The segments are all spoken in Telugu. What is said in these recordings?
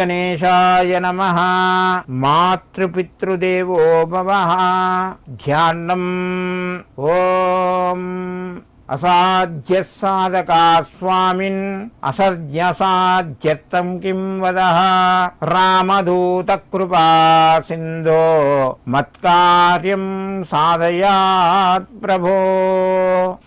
శ్రీగణేశాయ నమ. మాతృపితృదేవో భవ. ధ్యానం. ఓం. అసాధ్య సాధకా స్వామిన్ అసజ్ఞసాధ్యర్థం కిం వద? రామదూత కృపా సింధో మత్కార్యం సాధయాత్ ప్రభో.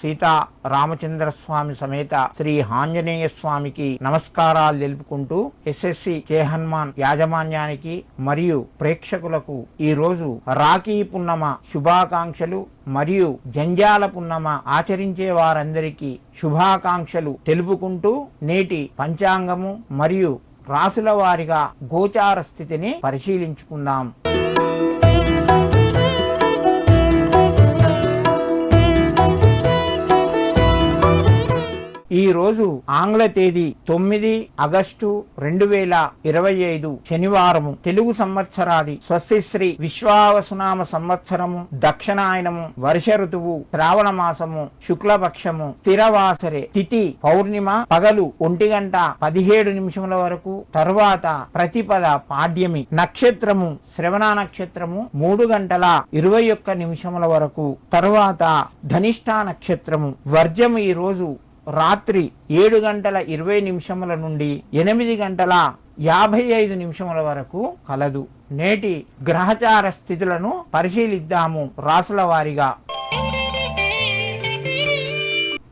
సీతా రామచంద్రస్వామి సమేత శ్రీ ఆంజనేయ స్వామికి నమస్కారాలు తెలుపుకుంటూ ఎస్ఎస్సి జయ యాజమాన్యానికి మరియు ప్రేక్షకులకు ఈరోజు రాఖీ పున్నమ శుభాకాంక్షలు మరియు జంజాల పున్నమ ఆచరించే వారందరికీ శుభాకాంక్షలు తెలుపుకుంటూ నేటి పంచాంగము మరియు రాసుల వారిగా గోచార స్థితిని పరిశీలించుకుందాం. ఈ రోజు ఆంగ్ల తేదీ తొమ్మిది ఆగస్టు రెండు వేల ఇరవై ఐదు శనివారము. తెలుగు సంవత్సరాది స్వస్తిశ్రీ విశ్వావసునామ సంవత్సరము దక్షిణాయనము వర్ష ఋతువు శ్రావణ మాసము శుక్లపక్షము స్థిరవాసరే తిథి పౌర్ణిమ పగలు ఒంటి గంట పదిహేడు నిమిషముల వరకు తరువాత ప్రతిపద పాడ్యమి నక్షత్రము శ్రవణ నక్షత్రము మూడు గంటల ఇరవై ఒక్క నిమిషముల వరకు తరువాత ధనిష్ఠా నక్షత్రము. వర్జము ఈ రోజు రాత్రి ఏడు గంటల ఇరవై నిమిషముల నుండి ఎనిమిది గంటల యాభై ఐదు నిమిషముల వరకు కలదు. నేటి గ్రహచార స్థితులను పరిశీలిద్దాము రాసుల వారిగా.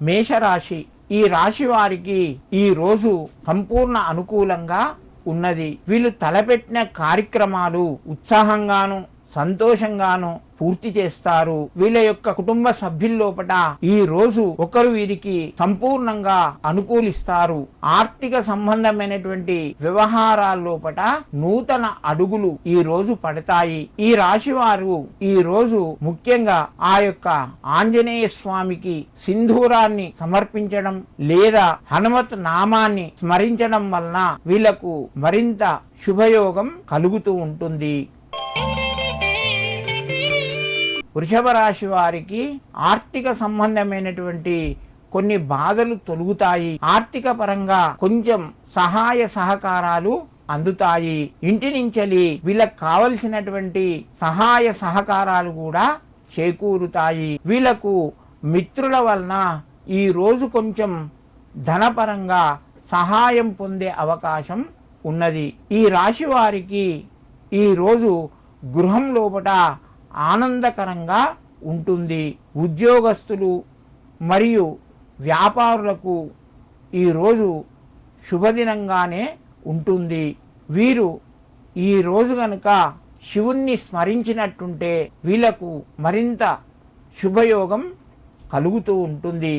మేషరాశి ఈ రాశి వారికి ఈ రోజు సంపూర్ణ అనుకూలంగా ఉన్నది. వీళ్ళు తలపెట్టిన కార్యక్రమాలు ఉత్సాహంగాను సంతోషంగాను పూర్తి చేస్తారు. వీళ్ళ యొక్క కుటుంబ సభ్యుల్లోపట ఈ రోజు ఒకరు వీరికి సంపూర్ణంగా అనుకూలిస్తారు. ఆర్థిక సంబంధమైనటువంటి వ్యవహారాల్లోపట నూతన అడుగులు ఈ రోజు పడతాయి. ఈ రాశి వారు ఈ రోజు ముఖ్యంగా ఆ యొక్క ఆంజనేయ స్వామికి సింధూరాన్ని సమర్పించడం లేదా హనుమత్ నామాన్ని స్మరించడం వలన వీళ్ళకు మరింత శుభయోగం కలుగుతూ ఉంటుంది. వృషభ రాశి వారికి ఆర్థిక సంబంధమైనటువంటి కొన్ని బాధలు తొలుగుతాయి. ఆర్థిక పరంగా కొంచెం సహాయ సహకారాలు అందుతాయి. ఇంటి నుంచెలి వీళ్ళకి కావలసినటువంటి సహాయ సహకారాలు కూడా చేకూరుతాయి. వీళ్ళకు మిత్రుల వలన ఈ రోజు కొంచెం ధనపరంగా సహాయం పొందే అవకాశం ఉన్నది. ఈ రాశి వారికి ఈ రోజు గృహం లోపట ఆనందకరంగా ఉంటుంది. ఉద్యోగస్తులు మరియు వ్యాపారులకు ఈరోజు శుభదినంగానే ఉంటుంది. వీరు ఈ రోజు గనుక శివుణ్ణి స్మరించినట్టుంటే వీళ్ళకు మరింత శుభయోగం కలుగుతూ ఉంటుంది.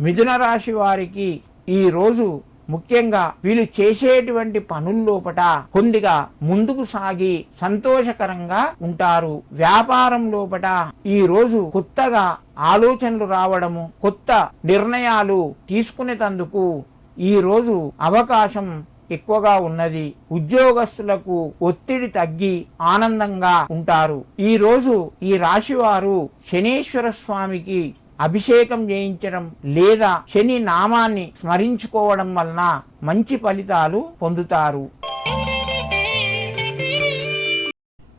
మిథున రాశి వారికి ఈ రోజు ముఖ్యంగా వీళ్ళు చేసేటువంటి పనుల్లోపట కొద్దిగా ముందుకు సాగి సంతోషకరంగా ఉంటారు. వ్యాపారం లోపట ఈ రోజు కొత్తగా ఆలోచనలు రావడము కొత్త నిర్ణయాలు తీసుకునేటందుకు ఈ రోజు అవకాశం ఎక్కువగా ఉన్నది. ఉద్యోగస్తులకు ఒత్తిడి తగ్గి ఆనందంగా ఉంటారు. ఈ రోజు ఈ రాశి వారు శనీశ్వర స్వామికి అభిషేకం చేయించడం లేదా శని నామాన్ని స్మరించుకోవడం వలన మంచి ఫలితాలు పొందుతారు.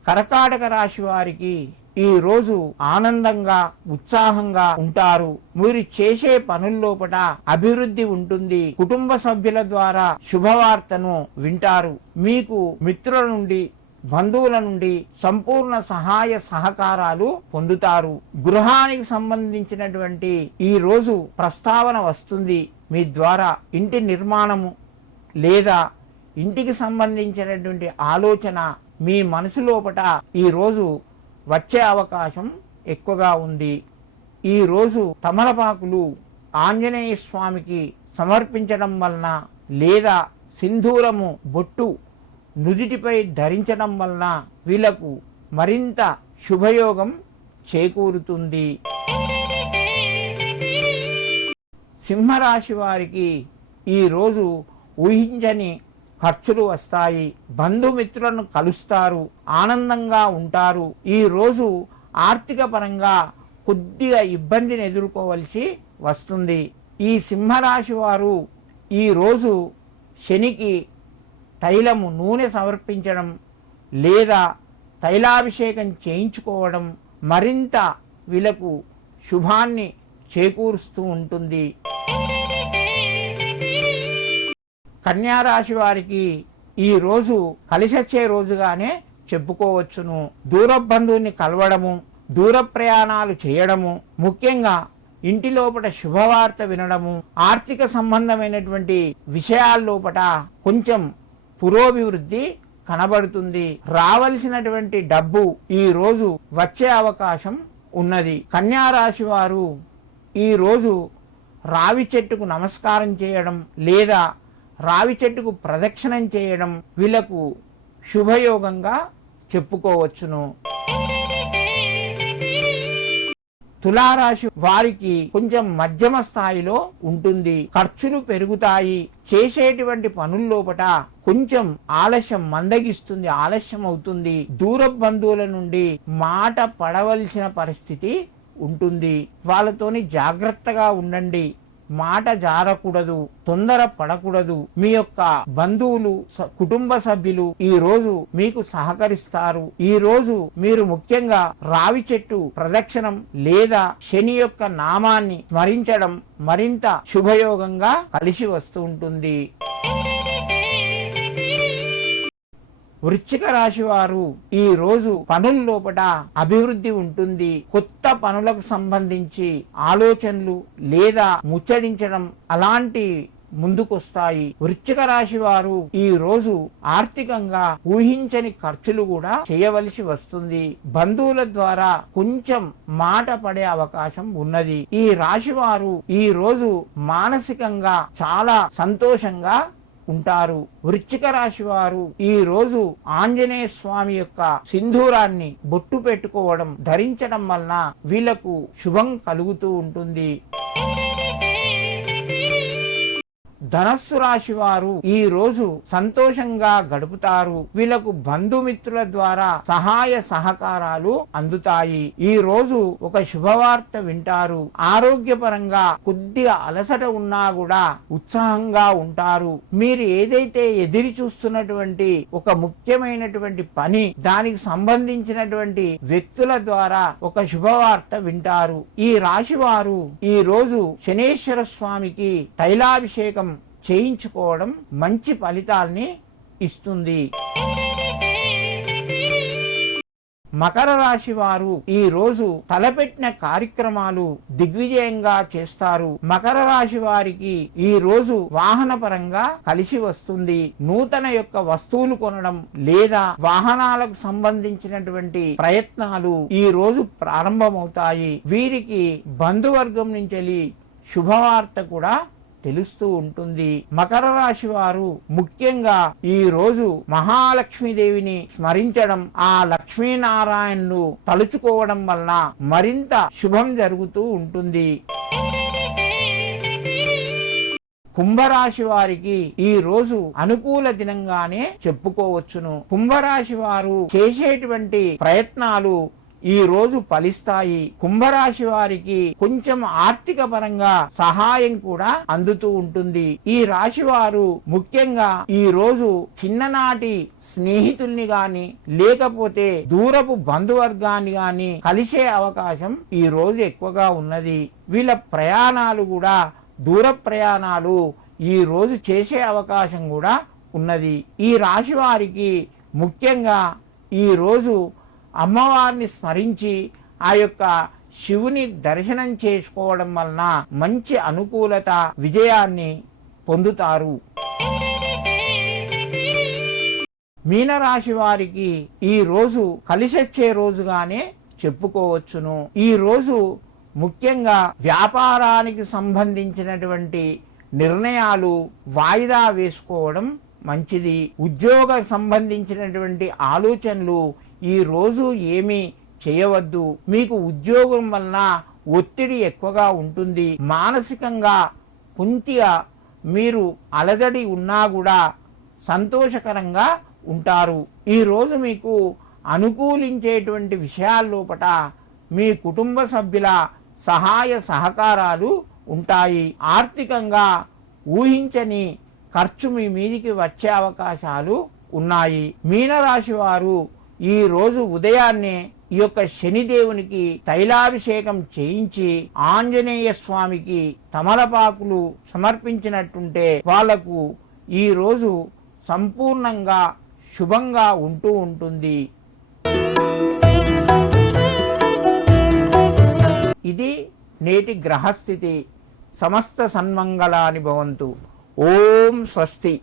కర్కాటక రాశి వారికి ఈ రోజు ఆనందంగా ఉత్సాహంగా ఉంటారు. మీరు చేసే పనుల్లోపట అభివృద్ధి ఉంటుంది. కుటుంబ సభ్యుల ద్వారా శుభవార్తను వింటారు. మీకు మిత్రుల నుండి బంధువుల నుండి సంపూర్ణ సహాయ సహకారాలు పొందుతారు. గృహానికి సంబంధించినటువంటి ఈ రోజు ప్రస్తావన వస్తుంది. మీ ద్వారా ఇంటి నిర్మాణము లేదా ఇంటికి సంబంధించినటువంటి ఆలోచన మీ మనసు లోపట ఈ రోజు వచ్చే అవకాశం ఎక్కువగా ఉంది. ఈ రోజు తమలపాకులు ఆంజనేయ స్వామికి సమర్పించడం వలన లేదా సింధూరము బొట్టు నుదిటిపై ధరించడం వలన వీళ్ళకు మరింత శుభయోగం చేకూరుతుంది. సింహరాశి వారికి ఈ రోజు ఊహించని ఖర్చులు వస్తాయి. బంధుమిత్రులను కలుస్తారు. ఆనందంగా ఉంటారు. ఈ రోజు ఆర్థిక పరంగా కొద్దిగా ఇబ్బందిని ఎదుర్కోవలసి వస్తుంది. ఈ సింహరాశి వారు ఈరోజు శనికి తైలము నూనె సమర్పించడం లేదా తైలాభిషేకం చేయించుకోవడం మరింత వీళ్ళకు శుభాన్ని చేకూరుస్తూ ఉంటుంది. కన్యారాశి వారికి ఈ రోజు కలిసొచ్చే రోజుగానే చెప్పుకోవచ్చును. దూర బంధువుని కలవడము దూర ప్రయాణాలు చేయడము ముఖ్యంగా ఇంటి లోపల శుభవార్త వినడము ఆర్థిక సంబంధమైనటువంటి విషయాల లోపల కొంచెం పురోభివృద్ధి కనబడుతుంది. రావలసినటువంటి డబ్బు ఈ రోజు వచ్చే అవకాశం ఉన్నది. కన్యా రాశి వారు ఈ రోజు రావి చెట్టుకు నమస్కారం చేయడం లేదా రావి చెట్టుకు ప్రదక్షిణం చేయడం వీళ్ళకు శుభయోగంగా చెప్పుకోవచ్చును. తులారాశి వారికి కొంచెం మధ్యమ స్థాయిలో ఉంటుంది. ఖర్చులు పెరుగుతాయి. చేసేటువంటి పనుల్లోపట కొంచెం ఆలస్యం మందగిస్తుంది ఆలస్యం అవుతుంది. దూర బంధువుల నుండి మాట పడవలసిన పరిస్థితి ఉంటుంది. వాళ్ళతోని జాగ్రత్తగా ఉండండి. మాట జారకూడదు తొందర పడకూడదు. మీ యొక్క బంధువులు స- కుటుంబ సభ్యులు ఈ రోజు మీకు సహకరిస్తారు. ఈ రోజు మీరు ముఖ్యంగా రావి చెట్టు ప్రదక్షిణం లేదా శని యొక్క నామాన్ని స్మరించడం మరింత శుభయోగంగా కలిసి వస్తూ ఉంటుంది. వృశ్చిక రాశి వారు ఈ రోజు పనుల లోపల అభివృద్ధి ఉంటుంది. కొత్త పనులకు సంబంధించి ఆలోచనలు లేదా ముచ్చడించడం అలాంటి ముందుకొస్తాయి. వృశ్చిక రాశి వారు ఈ రోజు ఆర్థికంగా ఊహించని ఖర్చులు కూడా చేయవలసి వస్తుంది. బంధువుల ద్వారా కొంచెం మాట పడే అవకాశం ఉన్నది. ఈ రాశి వారు ఈ రోజు మానసికంగా చాలా సంతోషంగా ఉంటారు. వృశ్చిక రాశి వారు ఈ రోజు ఆంజనేయ స్వామి యొక్క సింధూరాన్ని బొట్టు పెట్టుకోవడం ధరించడం వలన వీళ్ళకు శుభం కలుగుతూ ఉంటుంది. ధనస్సు రాశి వారు ఈ రోజు సంతోషంగా గడుపుతారు. వీళ్ళకు బంధుమిత్రుల ద్వారా సహాయ సహకారాలు అందుతాయి. ఈ రోజు ఒక శుభవార్త వింటారు. ఆరోగ్యపరంగా కొద్దిగా అలసట ఉన్నా కూడా ఉత్సాహంగా ఉంటారు. మీరు ఏదైతే ఎదిరి చూస్తున్నటువంటి ఒక ముఖ్యమైనటువంటి పని దానికి సంబంధించినటువంటి వ్యక్తుల ద్వారా ఒక శుభవార్త వింటారు. ఈ రాశి వారు ఈ రోజు శనేశ్వర స్వామికి తైలాభిషేకం చేయించుకోవడం మంచి ఫలితాల్ని ఇస్తుంది. మకర రాశి వారు ఈ రోజు తలపెట్టిన కార్యక్రమాలు దిగ్విజయంగా చేస్తారు. మకర రాశి వారికి ఈ రోజు వాహన పరంగా కలిసి వస్తుంది. నూతన యొక్క వస్తువులు కొనడం లేదా వాహనాలకు సంబంధించినటువంటి ప్రయత్నాలు ఈ రోజు ప్రారంభమవుతాయి. వీరికి బంధువర్గం నుంచి శుభవార్త కూడా తెలుస్తూ ఉంటుంది. మకర రాశి వారు ముఖ్యంగా ఈ రోజు మహాలక్ష్మీదేవిని స్మరించడం ఆ లక్ష్మీనారాయణను తలుచుకోవడం వలన మరింత శుభం జరుగుతూ ఉంటుంది. కుంభరాశి వారికి ఈ రోజు అనుకూల దినంగానే చెప్పుకోవచ్చును. కుంభరాశి వారు చేసేటువంటి ప్రయత్నాలు ఈ రోజు ఫలిస్తాయి. కుంభరాశి వారికి కొంచెం ఆర్థిక పరంగా సహాయం కూడా అందుతూ ఉంటుంది. ఈ రాశి వారు ముఖ్యంగా ఈ రోజు చిన్ననాటి స్నేహితుల్ని గాని లేకపోతే దూరపు బంధువర్గాన్ని గాని కలిసే అవకాశం ఈ రోజు ఎక్కువగా ఉన్నది. వీళ్ళ ప్రయాణాలు కూడా దూర ప్రయాణాలు ఈ రోజు చేసే అవకాశం కూడా ఉన్నది. ఈ రాశి వారికి ముఖ్యంగా ఈ రోజు అమ్మవారిని స్మరించి ఆ యొక్క శివుని దర్శనం చేసుకోవడం వలన మంచి అనుకూలత విజయాన్ని పొందుతారు. మీనరాశి వారికి ఈ రోజు కలిసొచ్చే రోజుగానే చెప్పుకోవచ్చును. ఈ రోజు ముఖ్యంగా వ్యాపారానికి సంబంధించినటువంటి నిర్ణయాలు వాయిదా వేసుకోవడం మంచిది. ఉద్యోగ సంబంధించినటువంటి ఆలోచనలు ఈ రోజు ఏమీ చేయవద్దు. మీకు ఉద్యోగం వలన ఒత్తిడి ఎక్కువగా ఉంటుంది. మానసికంగా కొంచెం మీరు అలజడి ఉన్నా కూడా సంతోషకరంగా ఉంటారు. ఈరోజు మీకు అనుకూలించేటువంటి విషయాల లోపట మీ కుటుంబ సభ్యుల సహాయ సహకారాలు ఉంటాయి. ఆర్థికంగా ఊహించని ఖర్చు మీ మీదికి వచ్చే అవకాశాలు ఉన్నాయి. మీనరాశి వారు ఈ రోజు ఉదయాన్నే ఈ యొక్క శనిదేవునికి తైలాభిషేకం చేయించి ఆంజనేయ స్వామికి తమలపాకులు సమర్పించినట్టుంటే వాళ్ళకు ఈ రోజు సంపూర్ణంగా శుభంగా ఉంటూ ఉంటుంది. ఇది నేటి గ్రహస్థితి. సమస్త సన్మంగళాని భవంతు. ఓం స్వస్తి.